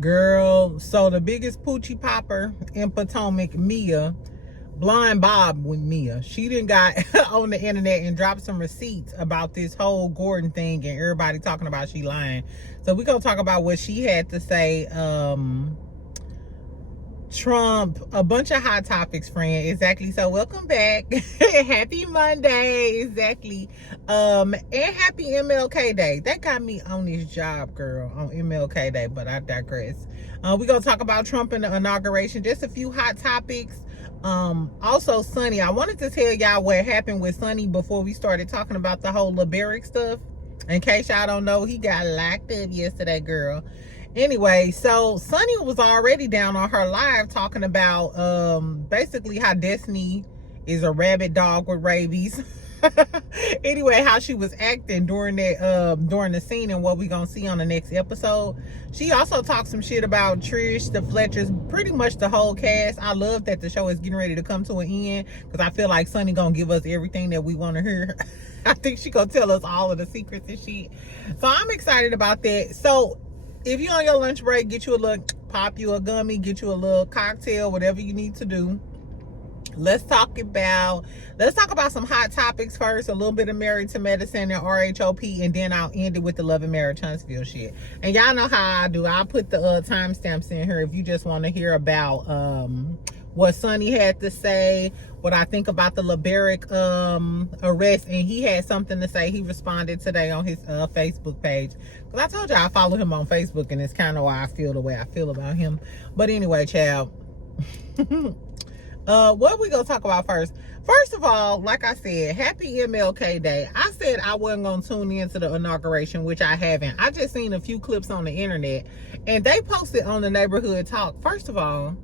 Girl, so the biggest poochie popper in Potomac, Mia, Blind Bob with Mia, she done got on the internet and dropped some receipts about this whole Gordon thing, and everybody talking about she lying. So we're gonna talk about what she had to say. Trump, a bunch of hot topics, friend. Exactly. So welcome back. Happy Monday. Exactly. And happy MLK Day. That got me on this job, girl, on MLK Day, but I digress. We're gonna talk about Trump and the inauguration, just a few hot topics. Also Sunni, I wanted to tell y'all what happened with Sunni before we started talking about the whole LaBric stuff. In case y'all don't know, he got locked up yesterday, girl. Anyway, so Sunni was already down on her live talking about basically how Destiny is a rabid dog with rabies. Anyway, how she was acting during that during the scene and what we gonna see on the next episode. She also talked some shit about Trish, the Fletchers, pretty much the whole cast. I love that the show is getting ready to come to an end because I feel like Sunni gonna give us everything that we want to hear. I think she gonna tell us all of the secrets and shit. So I'm excited about that. So if you're on your lunch break, get you a little, pop you a gummy, get you a little cocktail, whatever you need to do. Let's talk about some hot topics first, a little bit of Married to Medicine and RHOP, and then I'll end it with the Love and Marriage Huntsville shit. And y'all know how I do. I'll put the timestamps in here if you just want to hear about what Sunni had to say, what I think about the LaBric arrest, and he had something to say. He responded today on his Facebook page. Because I told you I follow him on Facebook, and it's kind of why I feel the way I feel about him. But anyway, child. What we gonna talk about first? First of all, like I said, happy MLK Day. I said I wasn't gonna tune into the inauguration, which I haven't. I just seen a few clips on the internet, and they posted on the Neighborhood Talk. First of all,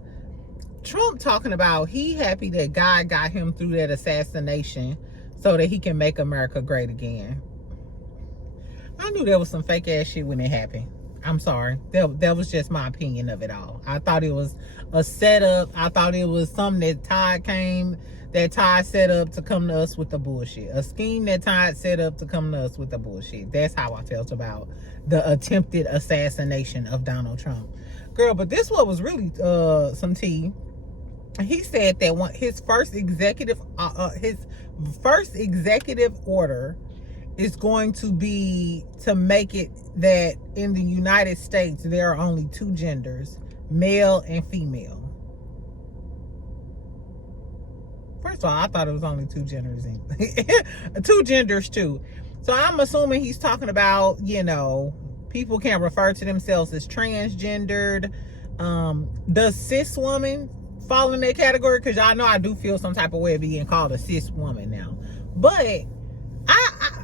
Trump talking about he happy that God got him through that assassination so that he can make America great again. I knew there was some fake ass shit when it happened. I'm sorry. That was just my opinion of it all. I thought it was a setup. I thought it was something that Todd set up to come to us with the bullshit. A scheme that Todd set up to come to us with the bullshit. That's how I felt about the attempted assassination of Donald Trump. Girl, but this one was really some tea. He said that his first executive order is going to be to make it that in the United States there are only two genders, male and female. First of all, I thought it was only two genders, two genders too. So I'm assuming he's talking about, you know, people can't refer to themselves as transgendered. Does cis woman fall in that category? Because y'all know I do feel some type of way of being called a cis woman now. But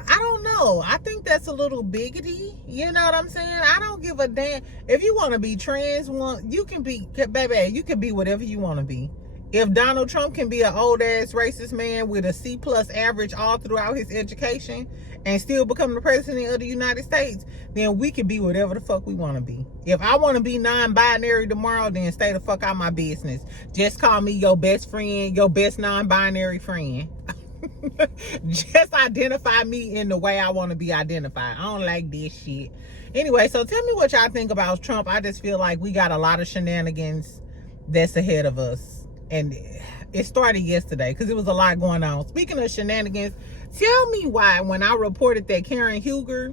I don't know. I think that's a little biggity. You know what I'm saying? I don't give a damn. If you want to be trans, you can be, baby, you can be whatever you want to be. If Donald Trump can be an old ass racist man with a C+ average all throughout his education and still become the president of the United States, then we can be whatever the fuck we want to be. If I want to be non-binary tomorrow, then stay the fuck out of my business. Just call me your best friend, your best non-binary friend. Just identify me in the way I want to be identified. I don't like this shit. Anyway, so tell me what y'all think about Trump. I just feel like we got a lot of shenanigans that's ahead of us. And it started yesterday because there was a lot going on. Speaking of shenanigans, tell me why when I reported that Karen Huger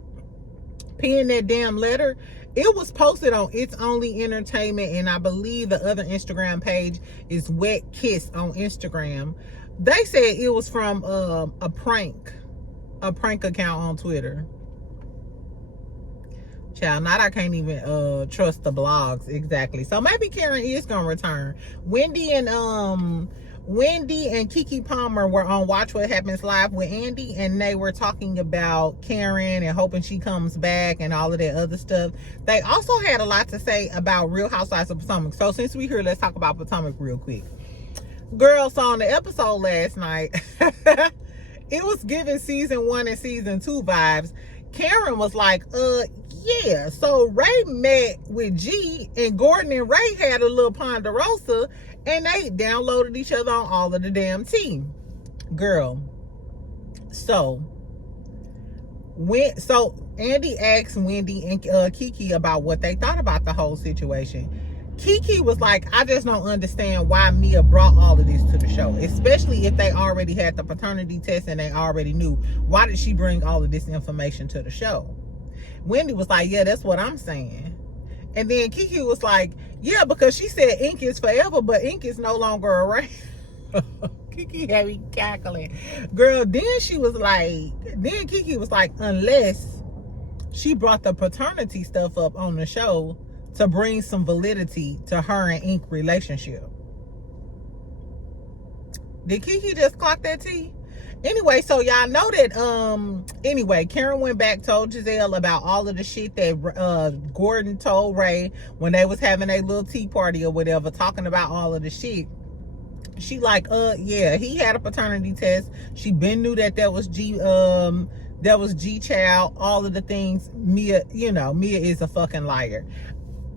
penned that damn letter, it was posted on It's Only Entertainment, and I believe the other Instagram page is Wet Kiss on Instagram. They said it was from a prank account on Twitter. Child, now I can't even trust the blogs exactly. So maybe Karen is gonna return. Wendy and Keke Palmer were on Watch What Happens Live with Andy, and they were talking about Karen and hoping she comes back and all of that other stuff. They also had a lot to say about Real Housewives of Potomac. So since we're here, let's talk about Potomac real quick. Girl, so on the episode last night, it was giving season 1 and season 2 vibes. Karen was like, yeah, so Ray met with G, and Gordon and Ray had a little ponderosa, and they downloaded each other on all of the damn team. Girl, Andy asked Wendy and Kiki about what they thought about the whole situation. Kiki was like, I just don't understand why Mia brought all of this to the show, especially if they already had the paternity test and they already knew. Why did she bring all of this information to the show? Wendy was like, yeah, that's what I'm saying. And then Kiki was like, yeah, because she said ink is forever, but ink is no longer around. Kiki had me cackling. Girl, then Kiki was like, unless she brought the paternity stuff up on the show to bring some validity to her and Ink relationship. Did Kiki just clock that tea? Anyway, so y'all know that, Karen went back, told Giselle about all of the shit that Gordon told Ray when they was having a little tea party or whatever, talking about all of the shit. She like, yeah, he had a paternity test. She been knew that was G-Child, all of the things. Mia is a fucking liar.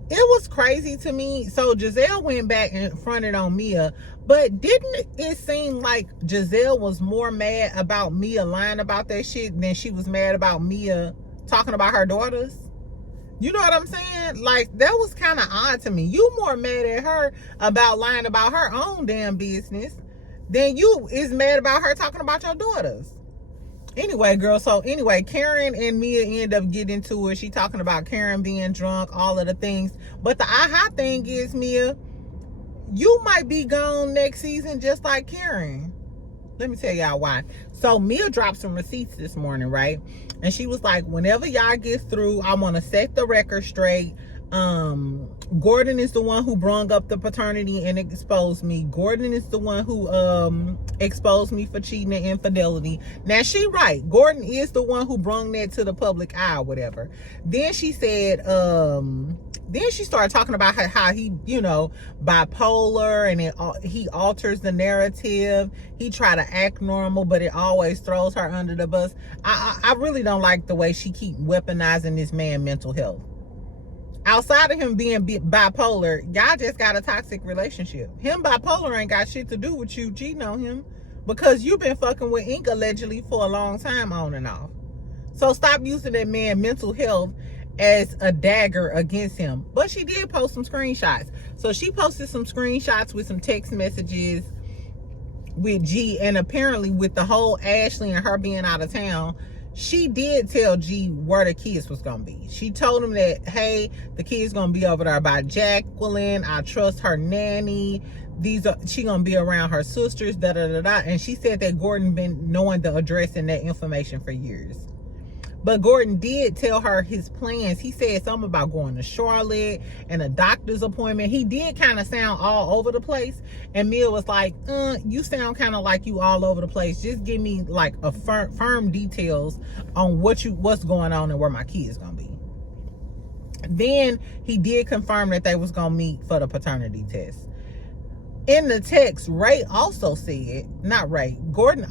It was crazy to me. So Giselle went back and fronted on Mia, but didn't it seem like Giselle was more mad about Mia lying about that shit than she was mad about Mia talking about her daughters? You know what I'm saying? Like, that was kind of odd to me. You more mad at her about lying about her own damn business than you is mad about her talking about your daughters. Anyway, girl, Karen and Mia end up getting to it. She talking about Karen being drunk, all of the things. But the aha thing is, Mia, you might be gone next season just like Karen. Let me tell y'all why. So Mia dropped some receipts this morning, right? And she was like, whenever y'all get through, I want to set the record straight. Gordon is the one who brung up the paternity and exposed me. Gordon is the one who exposed me for cheating and infidelity. Now she right. Gordon is the one who brung that to the public eye or whatever. Then she said, then she started talking about how he, bipolar, and he alters the narrative. He try to act normal, but it always throws her under the bus. I really don't like the way she keep weaponizing this man's mental health. Outside of him being bipolar, y'all just got a toxic relationship. Him bipolar ain't got shit to do with you cheating on him, because you've been fucking with Ink allegedly for a long time on and off. So stop using that man's mental health as a dagger against him. But she did post some screenshots. So she posted some screenshots with some text messages with G, and apparently with the whole Ashley and her being out of town, she did tell G where the kids was gonna be. She told him that, hey, the kids gonna be over there by Jacqueline. I trust her nanny. She gonna be around her sisters, And she said that Gordon been knowing the address and that information for years. But Gordon did tell her his plans. He said something about going to Charlotte and a doctor's appointment. He did kind of sound all over the place. And Mia was like, you sound kind of like you all over the place. Just give me like a firm details on what's going on and where my kid's gonna be. Then he did confirm that they was gonna meet for the paternity test. In the text, Gordon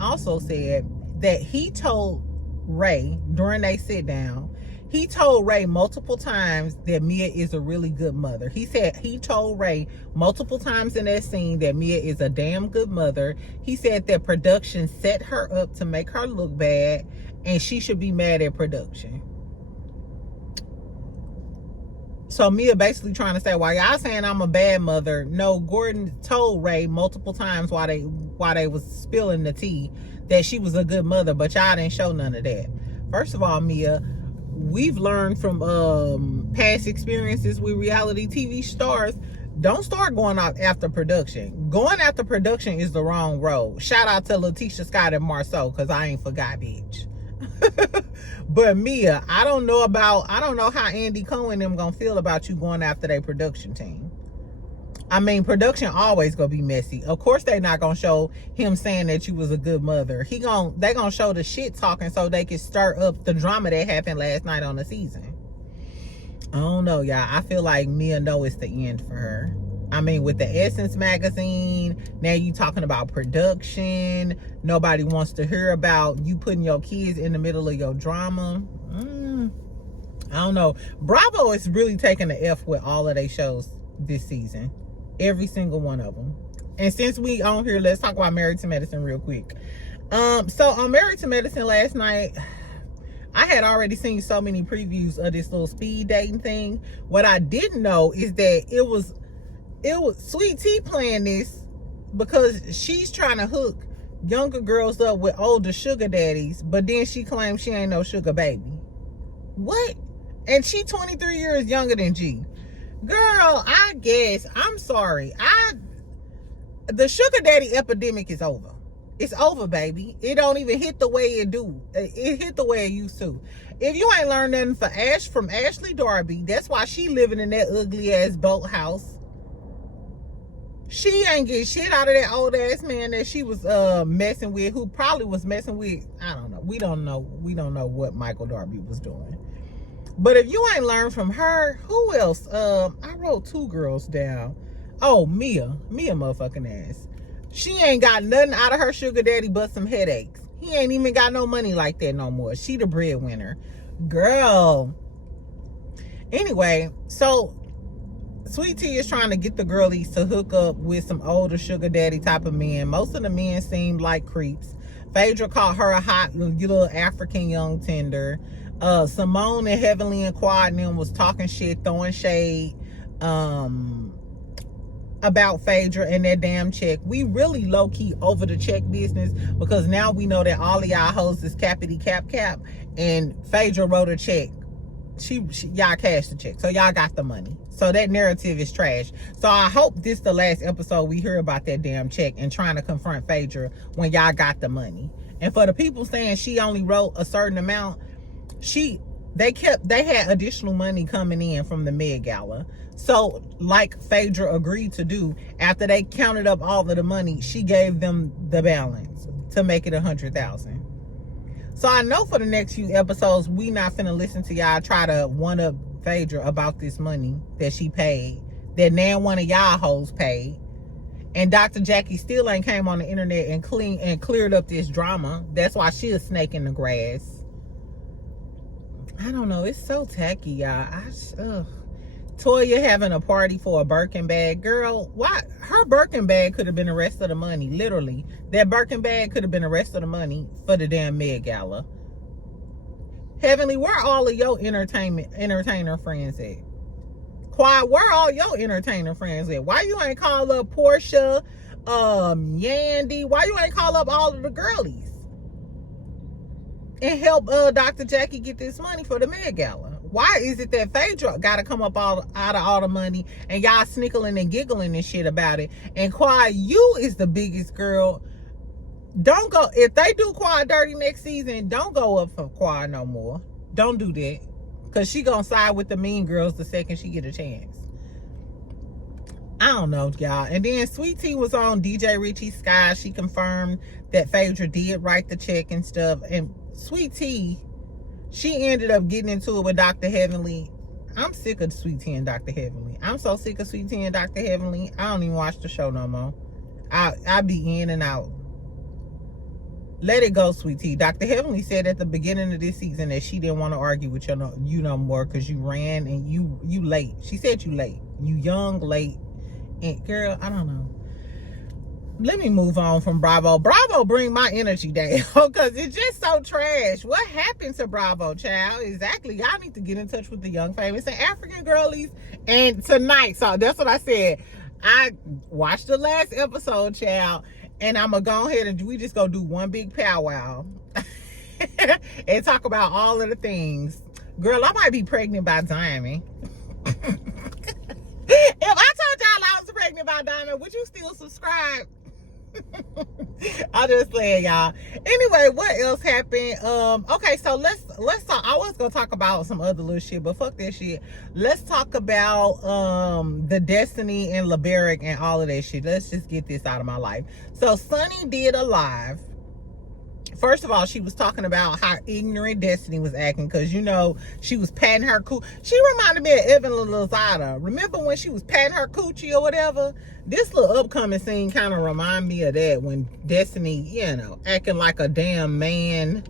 also said that he told Ray during they sit down, he told Ray multiple times that Mia is a really good mother. He said he told Ray multiple times in that scene that Mia is a damn good mother. He said that production set her up to make her look bad, and she should be mad at production. So Mia basically trying to say, while y'all saying I'm a bad mother, no, Gordon told Ray multiple times while they was spilling the tea that she was a good mother, but y'all didn't show none of that. First of all, Mia, we've learned from past experiences with reality TV stars, don't start going out after production. Going after production is the wrong road. Shout out to Letitia Scott and Marceau, because I ain't forgot, bitch. But Mia, I don't know how Andy Cohen them gonna feel about you going after their production team. I mean, production always gonna be messy. Of course, they not gonna show him saying that you was a good mother. They gonna show the shit talking so they can stir up the drama that happened last night on the season. I don't know, y'all. I feel like Mia know it's the end for her. I mean, with the Essence magazine, now you talking about production. Nobody wants to hear about you putting your kids in the middle of your drama. I don't know. Bravo is really taking the F with all of their shows this season. Every single one of them. And since we on here, let's talk about Married to Medicine real quick. So on Married to Medicine last night, I had already seen so many previews of this little speed dating thing. What I didn't know is that it was Sweet Tea playing this because she's trying to hook younger girls up with older sugar daddies, but then she claims she ain't no sugar baby. What? And she 23 years younger than G. Girl, I guess, I'm sorry. The sugar daddy epidemic is over. It's over, baby. It don't even hit the way it do. It hit the way it used to. If you ain't learned nothing from Ashley Darby, that's why she living in that ugly ass boathouse. She ain't get shit out of that old ass man that she was messing with, who probably was messing with, I don't know. We don't know what Michael Darby was doing. But if you ain't learned from her, who else? I wrote 2 girls down. Oh, Mia motherfucking ass. She ain't got nothing out of her sugar daddy but some headaches. He ain't even got no money like that no more. She the breadwinner. Girl. Anyway, so Sweet Tea is trying to get the girlies to hook up with some older sugar daddy type of men. Most of the men seemed like creeps. Phaedra called her a hot little African young tender. Simone and Heavenly and Quad and them was talking shit, throwing shade about Phaedra and that damn check. We really low-key over the check business because now we know that all of y'all hoes is cappity cap and Phaedra wrote a check. Y'all cashed the check, so y'all got the money. So that narrative is trash. So I hope this the last episode we hear about that damn check and trying to confront Phaedra when y'all got the money. And for the people saying she only wrote a certain amount, they had additional money coming in from the Med Gala. So like Phaedra agreed to do, after they counted up all of the money, she gave them the balance to make it $100,000. So I know for the next few episodes, we not finna listen to y'all try to one up Phaedra about this money that she paid, that now one of y'all hoes paid. And Dr. Jackie still ain't came on the internet and cleared up this drama. That's why she a snake in the grass. I don't know. It's so tacky, y'all. Toya having a party for a Birkin bag. Girl, why? Her Birkin bag could have been the rest of the money. Literally. That Birkin bag could have been the rest of the money for the damn Med Gala. Heavenly, where all of your entertainer friends at? Quad, where all your entertainer friends at? Why you ain't call up Portia, Yandy? Why you ain't call up all of the girlies and help Dr. Jackie get this money for the Med Gala? Why is it that Phaedra got to come up out of all the money and y'all snickling and giggling and shit about it? And Quad, you is the biggest girl. Don't go, if they do Quad dirty next season, don't go up for Quad no more. Don't do that. Because she gonna side with the mean girls the second she get a chance. I don't know, y'all. And then Sweet Tea was on DJ Richie Sky. She confirmed that Phaedra did write the check and stuff. And Sweet Tea, she ended up getting into it with Dr. Heavenly. I'm sick of Sweet Tea and Dr. Heavenly. I'm so sick of Sweet Tea and Dr. Heavenly. I don't even watch the show no more. I be in and out. Let it go, Sweet Tea. Dr. Heavenly said at the beginning of this season that she didn't want to argue with you no more because you ran and you late. She said you late. You young, late. And girl, I don't know. Let me move on from Bravo. Bravo bring my energy down because it's just so trash. What happened to Bravo, child? Exactly. Y'all need to get in touch with the young, famous, and African girlies. And tonight, so that's what I said. I watched the last episode, child. And I'm going to go ahead and we just going to do one big powwow and talk about all of the things. Girl, I might be pregnant by Diamond. If I told y'all I was pregnant by Diamond, would you still subscribe? I'll just play y'all. Anyway, what else happened? Okay, so let's talk. I was gonna talk about some other little shit, but fuck that shit. Let's talk about the Destiny and Laberrick and all of that shit. Let's just get this out of my life. So Sunni did a live. First of all, she was talking about how ignorant Destiny was acting because, you know, she was patting her coochie. She reminded me of Evan Lozada. Remember when she was patting her coochie or whatever? This little upcoming scene kind of remind me of that when Destiny, you know, acting like a damn man.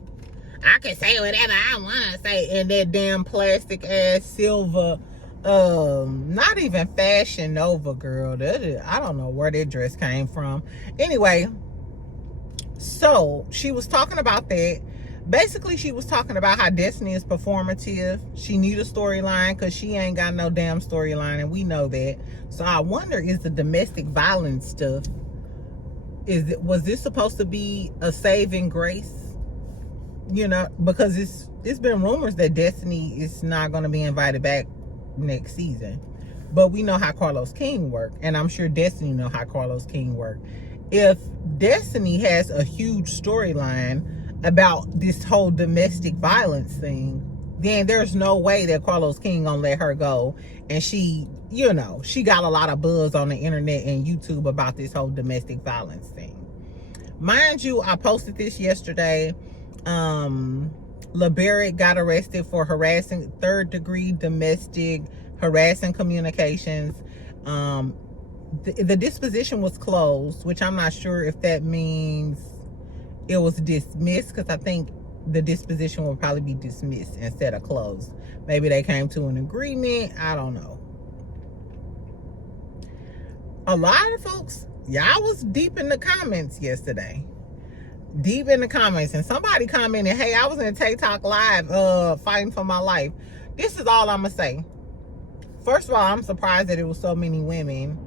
I can say whatever I want to say in that damn plastic ass silver, not even Fashion Nova, girl. I don't know where that dress came from. Anyway, so she was talking about that, Basically, she was talking about how Destiny is performative. She need a storyline because she ain't got no damn storyline, and we know that. So I wonder, is the domestic violence stuff, was this supposed to be a saving grace? You know, because it's been rumors that Destiny is not going to be invited back next season. But we know how Carlos King worked, and I'm sure Destiny know how Carlos King worked. If Destiny has a huge storyline about this whole domestic violence thing, then there's no way that Carlos King gonna let her go. And she, you know, she got a lot of buzz on the internet and YouTube about this whole domestic violence thing. Mind you, I posted this yesterday. LaBric got arrested for harassing, third-degree domestic harassing communications. The disposition was closed, which I'm not sure if that means it was dismissed, because I think the disposition will probably be dismissed instead of closed. Maybe they came to an agreement. I don't know. A lot of folks, y'all was deep in the comments yesterday. Deep in the comments. And somebody commented, hey, I was in TikTok live fighting for my life. This is all I'm going to say. First of all, I'm surprised that it was so many women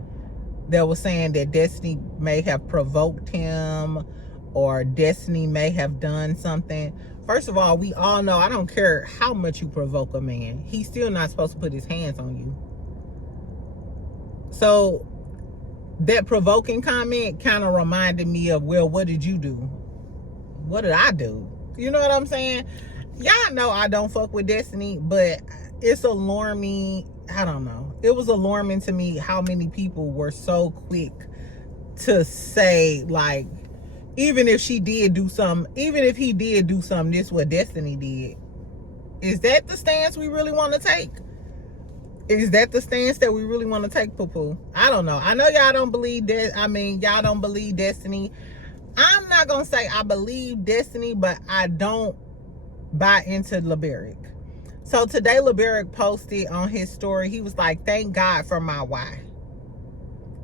that were saying that Destiny may have provoked him, or Destiny may have done something. First of all, we all know, I don't care how much you provoke a man, he's still not supposed to put his hands on you. So that provoking comment kind of reminded me of, well, what did you do? What did I do? You know what I'm saying? Y'all know I don't fuck with Destiny, but it's alarming. I don't know. It was alarming to me how many people were so quick to say, like, even if she did do something, even if he did do something, this is what Destiny did. Is that the stance we really want to take? Is that the stance that we really want to take, poo-poo? I don't know. I know y'all don't believe that. I mean, y'all don't believe Destiny. I'm not going to say I believe Destiny, but I don't buy into Laberrick. So today, LaBric posted on his story, he was like, thank God for my why.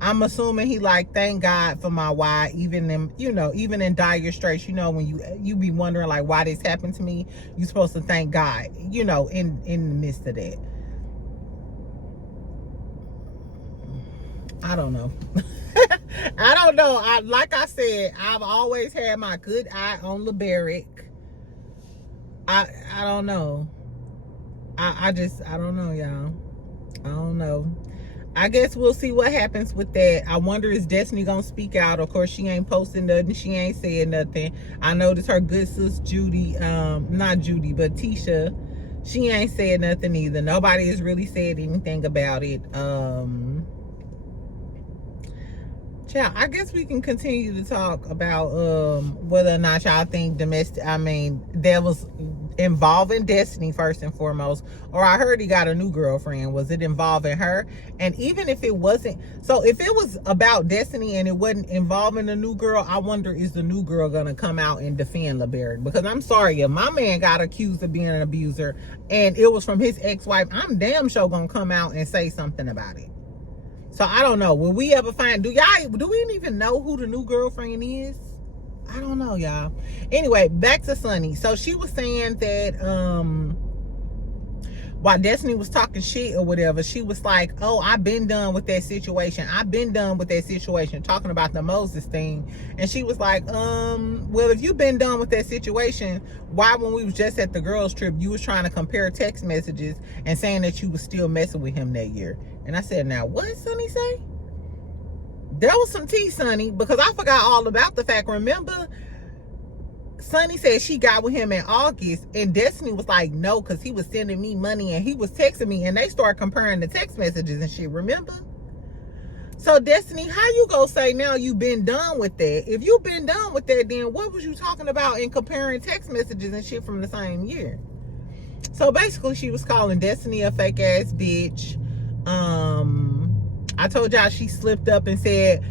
I'm assuming he like, thank God for my why, even in, you know, even in dire straits, you know, when you be wondering like why this happened to me, you're supposed to thank God, you know, in the midst of that. I don't know. I don't know. Like I said, I've always had my good eye on LaBric. I don't know. I don't know, y'all. I don't know. I guess we'll see what happens with that. I wonder, is Destiny gonna speak out? Of course, she ain't posting nothing. She ain't saying nothing. I noticed her good sis Judy, not Judy, but Tisha, she ain't said nothing either. Nobody has really said anything about it. Child, I guess we can continue to talk about whether or not y'all think that was involving Destiny first and foremost, or I heard he got a new girlfriend. Was it involving her? And even if it wasn't, so if it was about Destiny and it wasn't involving the new girl, I wonder, is the new girl gonna come out and defend LaBric? Because I'm sorry, if my man got accused of being an abuser and it was from his ex-wife, I'm damn sure gonna come out and say something about it. So I don't know. Will we ever find, do we even know who the new girlfriend is? I don't know, y'all. Anyway, back to Sunni. So she was saying that while Destiny was talking shit or whatever, she was like, oh, I've been done with that situation. I've been done with that situation, talking about the Moses thing. And she was like, well, if you've been done with that situation, why, when we was just at the girls trip, you was trying to compare text messages and saying that you was still messing with him that year? And I said, now what Sunni say? There was some tea, Sunni, because I forgot all about the fact. Remember, Sunni said she got with him in August, and Destiny was like, no, because he was sending me money and he was texting me, and they started comparing the text messages and shit, remember? So Destiny, how you gonna say now you been done with that? If you been done with that, then what was you talking about in comparing text messages and shit from the same year? So basically she was calling Destiny a fake ass bitch. I told y'all she slipped up and said,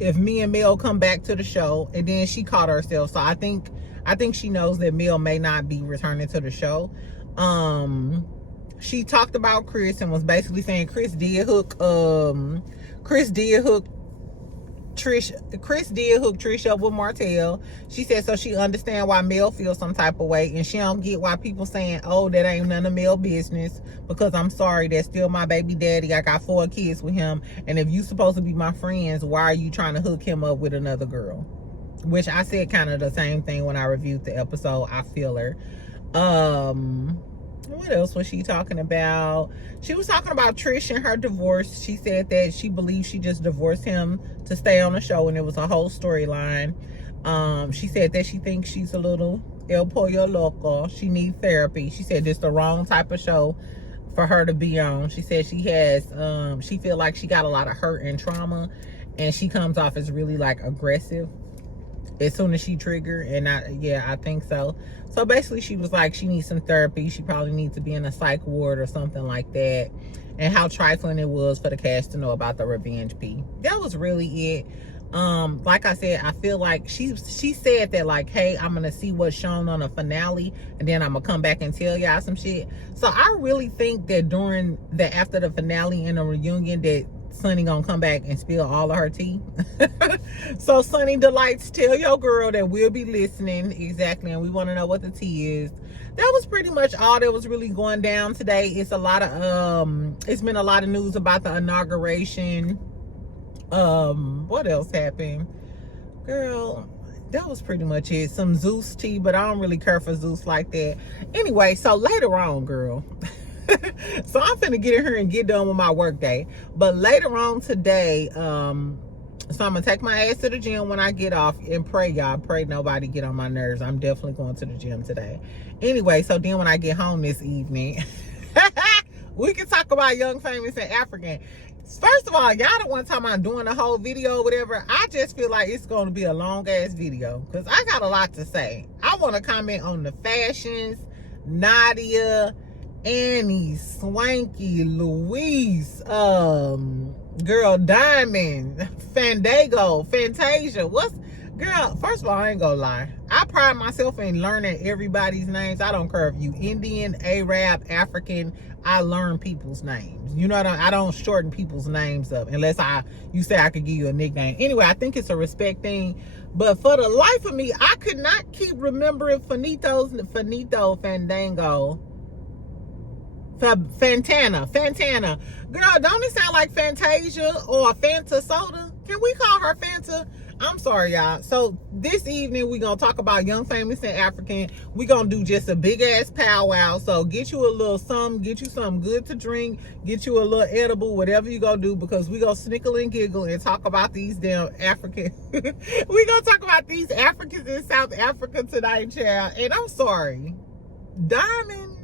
if me and Mel come back to the show, and then she caught herself. So I think she knows that Mel may not be returning to the show. She talked about Chris and was basically saying Chris did hook Chris did hook Trish up with Martell. She said so she understand why Mel feels some type of way, and she don't get why people saying, oh, that ain't none of Mel business, because I'm sorry, that's still my baby daddy. I got 4 kids with him, and if you supposed to be my friends, why are you trying to hook him up with another girl? Which I said kind of the same thing when I reviewed the episode. I feel her. What else was she talking about? She was talking about Trish and her divorce. She said that she believes she just divorced him to stay on the show, and it was a whole storyline. She said that she thinks she's a little El Pollo Loco. She needs therapy. She said it's the wrong type of show for her to be on. She said she has, she feel like she got a lot of hurt and trauma, and she comes off as really like aggressive as soon as she trigger. And I think so. So basically she was like, she needs some therapy. She probably needs to be in a psych ward or something like that. And how trifling it was for the cast to know about the revenge P. That was really it. Like I said, I feel like she said that like, hey, I'm gonna see what's shown on the finale, and then I'm gonna come back and tell y'all some shit. So I really think that after the finale and the reunion, that Sunni gonna come back and spill all of her tea. So Sunni Delights, tell your girl that we'll be listening. Exactly. And we want to know what the tea is. That was pretty much all that was really going down today. It's a lot of it's been a lot of news about the inauguration. What else happened? Girl, that was pretty much it. Some Zeus tea, but I don't really care for Zeus like that. Anyway, so later on, girl. So I'm finna get in here and get done with my work day. But later on today, so I'm gonna take my ass to the gym when I get off, and pray, y'all. Pray nobody get on my nerves. I'm definitely going to the gym today. Anyway, so then when I get home this evening, we can talk about Young, Famous, and African. First of all, y'all don't want to talk about doing a whole video or whatever. I just feel like it's going to be a long-ass video because I got a lot to say. I want to comment on the fashions, Nadia, Annie, Swanky, Louise, girl, Diamond, Fandango, Fantasia. Girl, first of all, I ain't gonna lie. I pride myself in learning everybody's names. I don't care if you Indian, Arab, African. I learn people's names. You know what I don't shorten people's names up unless you say I could give you a nickname. Anyway, I think it's a respect thing. But for the life of me, I could not keep remembering Fandango, Fantana. Girl, don't it sound like Fantasia or Fanta soda? Can we call her Fanta? I'm sorry, y'all. So this evening we gonna talk about Young, Famous, and African. We gonna do just a big ass powwow. So get you a little something, get you something good to drink, get you a little edible, whatever you gonna do, because we gonna snickle and giggle and talk about these damn African. We gonna talk about these Africans in South Africa tonight, child. And I'm sorry, Diamond.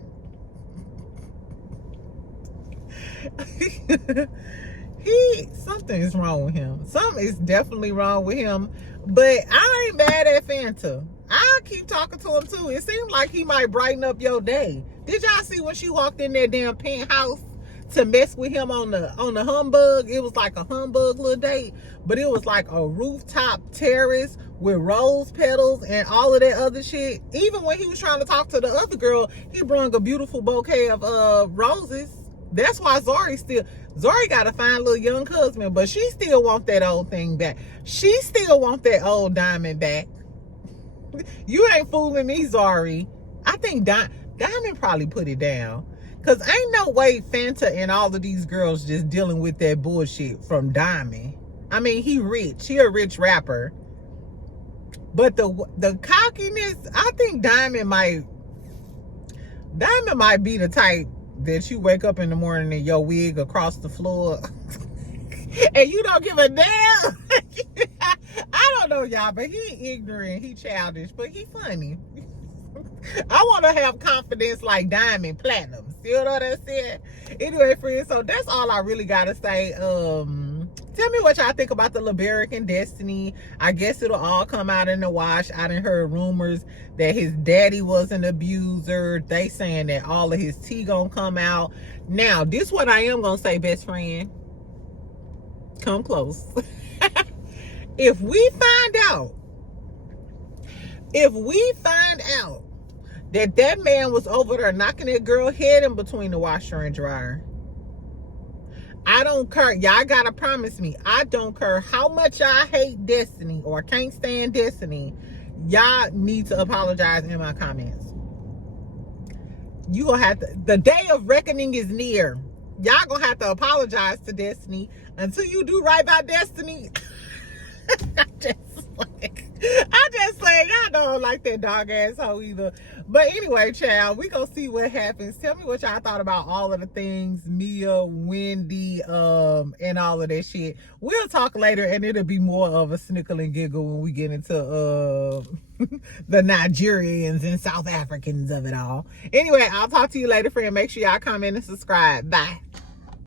Something is wrong with him. Something is definitely wrong with him. But I ain't mad at Fanta. I keep talking to him too. It seems like he might brighten up your day. Did y'all see when she walked in that damn penthouse to mess with him on the humbug? It was like a humbug little date, but it was like a rooftop terrace with rose petals and all of that other shit. Even when he was trying to talk to the other girl, he brought a beautiful bouquet of roses. That's why Zori got a fine little young husband, but she still want that old thing back. She still want that old Diamond back. You ain't fooling me, Zori. I think Diamond probably put it down. Because ain't no way Fanta and all of these girls just dealing with that bullshit from Diamond. I mean, he rich. He a rich rapper. But the cockiness, I think Diamond might be the type that you wake up in the morning and your wig across the floor and you don't give a damn. I don't know, y'all, but he ignorant, he childish, but he funny. I want to have confidence like Diamond Platinum. See what I said? Anyway, friends, so that's all I really gotta say. Tell me what y'all think about the Laberrick and Destiny. I guess it'll all come out in the wash. I done heard rumors that his daddy was an abuser. They saying that all of his tea gonna come out. Now, this what I am gonna say, best friend. Come close. If we find out that man was over there knocking that girl head in between the washer and dryer, I don't care. Y'all gotta promise me. I don't care how much I hate Destiny or can't stand Destiny. Y'all need to apologize in my comments. You gonna have to. The day of reckoning is near. Y'all gonna have to apologize to Destiny. Until you do right by Destiny. I just like, y'all don't like that dog ass hoe either. But anyway, child, we gonna see what happens. Tell me what y'all thought about all of the things, Mia, Wendy, and all of that shit. We'll talk later, and it'll be more of a snickle and giggle when we get into the Nigerians and South Africans of it all. Anyway, I'll talk to you later, friend. Make sure y'all comment and subscribe. Bye.